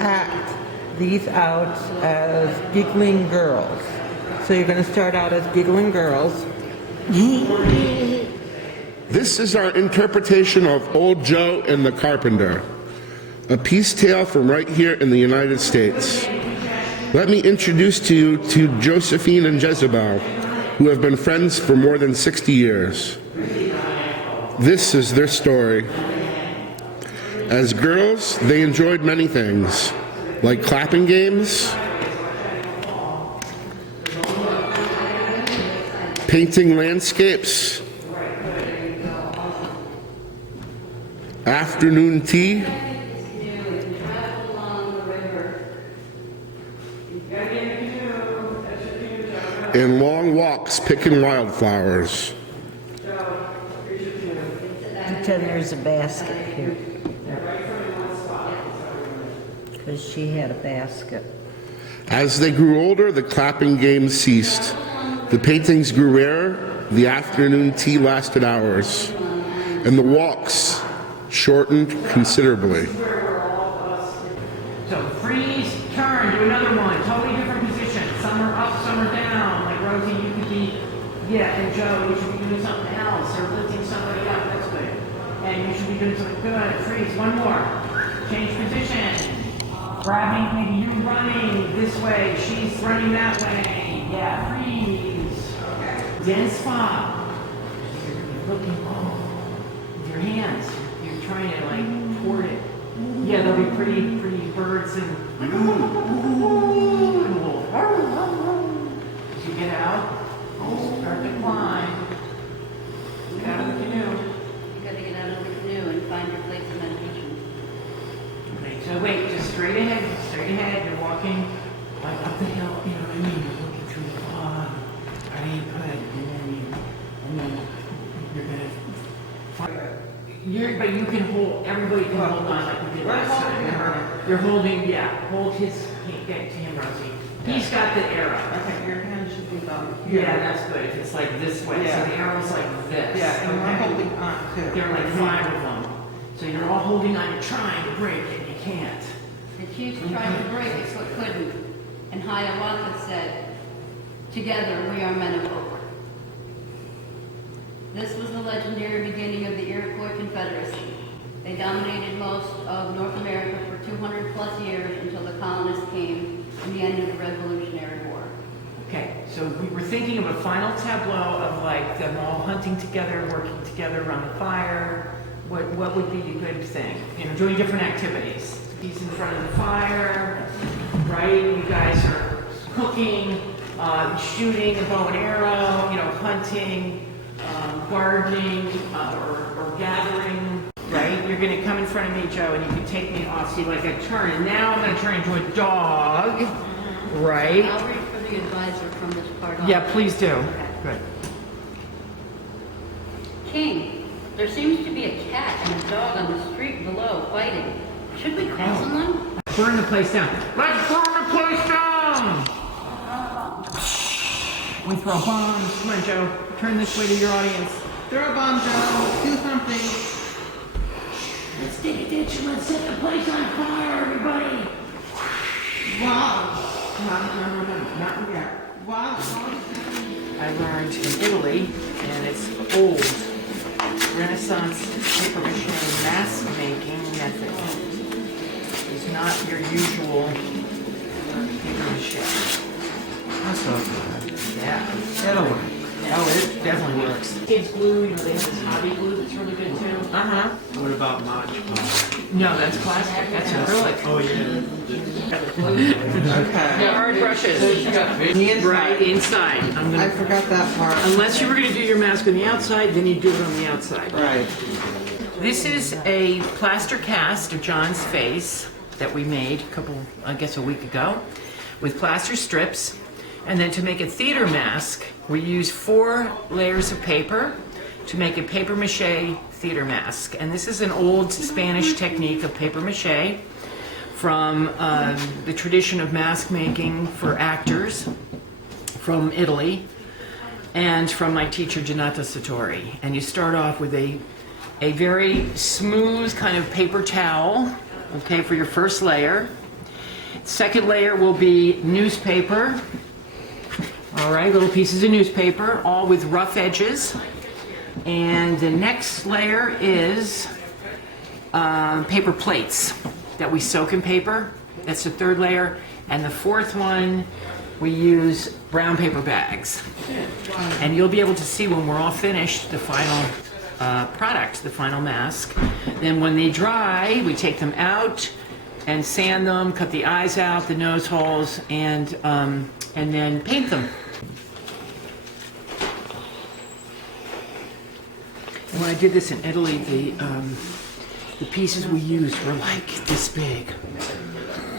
act these out as giggling girls. So you're going to start out as giggling girls. This is our interpretation of Old Joe and the Carpenter, a peace tale from right here in the United States. Let me introduce to you to Josephine and Jezebel, who have been friends for more than 60 years. This is their story. As girls, they enjoyed many things, like clapping games, painting landscapes, afternoon tea, and long walks picking wildflowers. Pretend there's a basket here. Because she had a basket. As they grew older, the clapping games ceased. The paintings grew rarer, the afternoon tea lasted hours, and the walks shortened considerably. So freeze, turn, do another one, totally different position. Some are up, some are down. Like Rosie, you could be, and Joe, you should be doing something else, or lifting somebody up, that's good. And you should be doing something good. Freeze, one more. Change position. Grabbing, maybe you running this way, she's running that way. Yeah, freeze. Dead spot. You're looking, with your hands. You're trying to like toward it. Yeah, there'll be pretty birds and as you get out, start to climb. Get out of the canoe. You gotta get out of the canoe and find your place in meditation. Okay, so wait, just straight ahead, you're walking like up the hill, you know what I mean? You're looking through the fog. Ready, good. And then you're gonna but you can hold, everybody can hold on like we did last time. You're holding, hold his, get to him, Rosie. He's got the arrow. Okay, your hand should be down here. Yeah, that's good, if it's like this way. Yeah. So the arrow's like this. Yeah, and we're okay? holding on too. There are like 5 of them. So you're all holding on, you're trying to break it, you can't. The chiefs tried to break it, but couldn't. And Hiawatha said, "Together we are men of hope." This was the legendary beginning of the Iroquois Confederacy. They dominated most of North America for 200 plus years until the colonists came and the end of the Revolutionary War. Okay, so we were thinking of a final tableau of like them all hunting together, working together around the fire. What would be a good thing? You know, doing different activities. He's in front of the fire, right? You guys are cooking, shooting a bow and arrow, hunting, gardening, or gathering, right? You're gonna come in front of me, Joe, and you can take me off, see like a turn. And now I'm gonna turn into a dog, right? I'll read for the advisor from this part on. Yeah, please do. Okay. Good. King, there seems to be a cat and a dog on the street below fighting. Should we call someone? Burn the place down. Let's burn the place down! We throw bombs. Come on, Joe. Turn this way to your audience. Throw a bomb, Joe. Do something. Let's take attention. Let's set the place on fire, everybody. Wow. No, not yet. Wow. I learned in Italy, and it's old Renaissance paper mache mask making method. It's not your usual paper mache. That's so good. Yeah. It'll work. Oh, it definitely works. Kids glue, they have this hobby glue that's really good too. Uh-huh. What about Mod Podge? No, that's plastic. That's acrylic. Oh, yeah. Okay. Hard brushes. The inside. Right inside. I forgot that part. Unless you were going to do your mask on the outside, then you do it on the outside. Right. This is a plaster cast of John's face that we made a week ago, with plaster strips. And then to make a theater mask, we use 4 layers of paper to make a paper mache theater mask. And this is an old Spanish technique of paper mache from the tradition of mask making for actors from Italy and from my teacher, Janata Satori. And you start off with a very smooth kind of paper towel, okay, for your first layer. Second layer will be newspaper. All right, little pieces of newspaper, all with rough edges. And the next layer is paper plates that we soak in paper. That's the third layer. And the fourth one, we use brown paper bags. And you'll be able to see when we're all finished the final product, the final mask. Then when they dry, we take them out and sand them, cut the eyes out, the nose holes, and then paint them. When I did this in Italy, the pieces we used were like this big.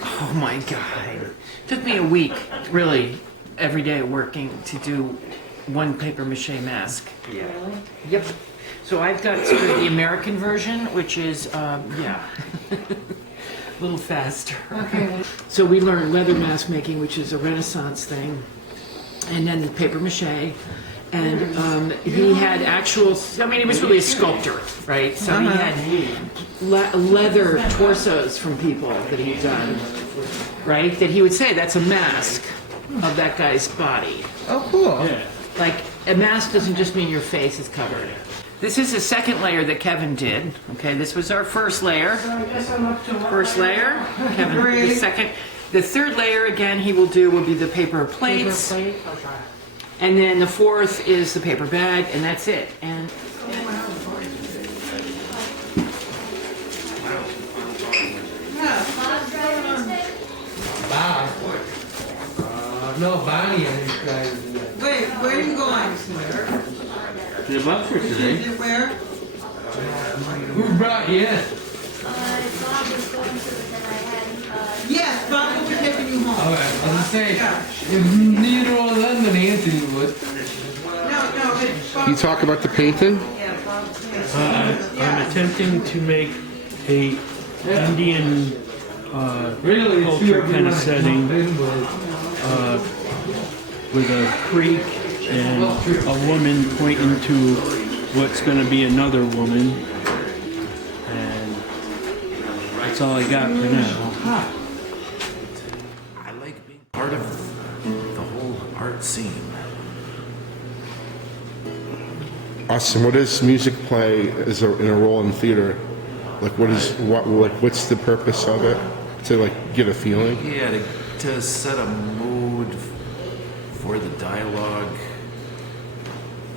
Oh my God. It took me a week, really, every day working to do one paper mache mask. Yeah. Yep. So I've got sort of the American version, which is, yeah, a little faster. Okay. So we learned leather mask making, which is a Renaissance thing, and then the paper mache. And he had actual, I mean, he was really a sculptor, right? So he had leather torsos from people that he'd done, right? That he would say, that's a mask of that guy's body. Oh, cool. Like, a mask doesn't just mean your face is covered. This is the second layer that Kevin did. Okay, this was our first layer. First layer, Kevin, the second. The third layer, again, he will be the paper plates. And then the fourth is the paper bag, and that's it. And Bob. No, Bonnie and these guys. Wait, where are you going? To the Buckford today. Where? Who brought you in? Bob was going to, but then I had, Yes, Bob will be taking you home. All right, I was gonna say, if neither of London Anthony would. No, it's Bob. You talk about the painting? I'm attempting to make a Indian Really, it's culture whoever kind of wants to setting jump in, but with a creek and a woman pointing to what's going to be another woman, and that's all I got for now. I like being part of the whole art scene. Austin, what does music play in a role in theater? Like, what's the purpose of it? To like get a feeling? Yeah, to set a mood for the dialogue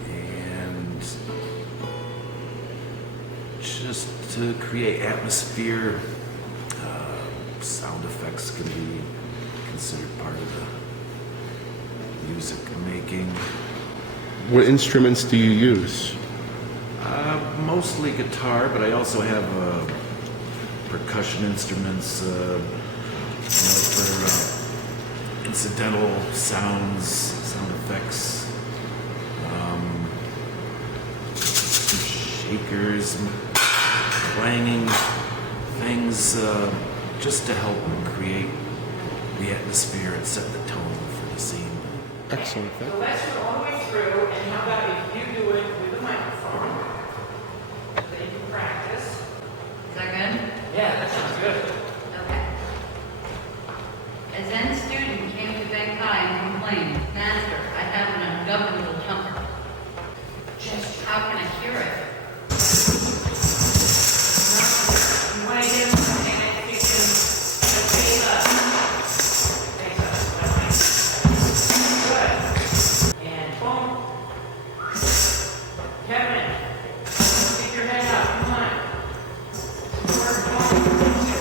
and just to create atmosphere. Sound effects can be considered part of the music making. What instruments do you use? Mostly guitar, but I also have percussion instruments, for incidental sounds, sound effects, shakers, clanging things, just to help create the atmosphere and set the tone for the scene. Excellent. the lesson all the way through, and how about if you do it with a microphone, so that you can practice. Is that good? Yeah, that sounds good. Okay. A Zen student came to Bangkai and complained, Master, I have an ungovernable temper. Just how can I cure it? You want to get him something that you can face up. Face up. Good. And boom. Kevin, stick your head up. Come on. Work, boom.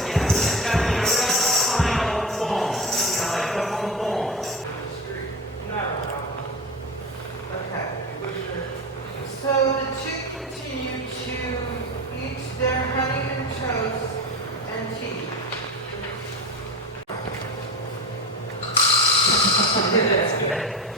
Yeah, it's got to be a real final boom. You know, like a boom, boom. Okay. So the two continue to eat their honey and toast and tea. That's good.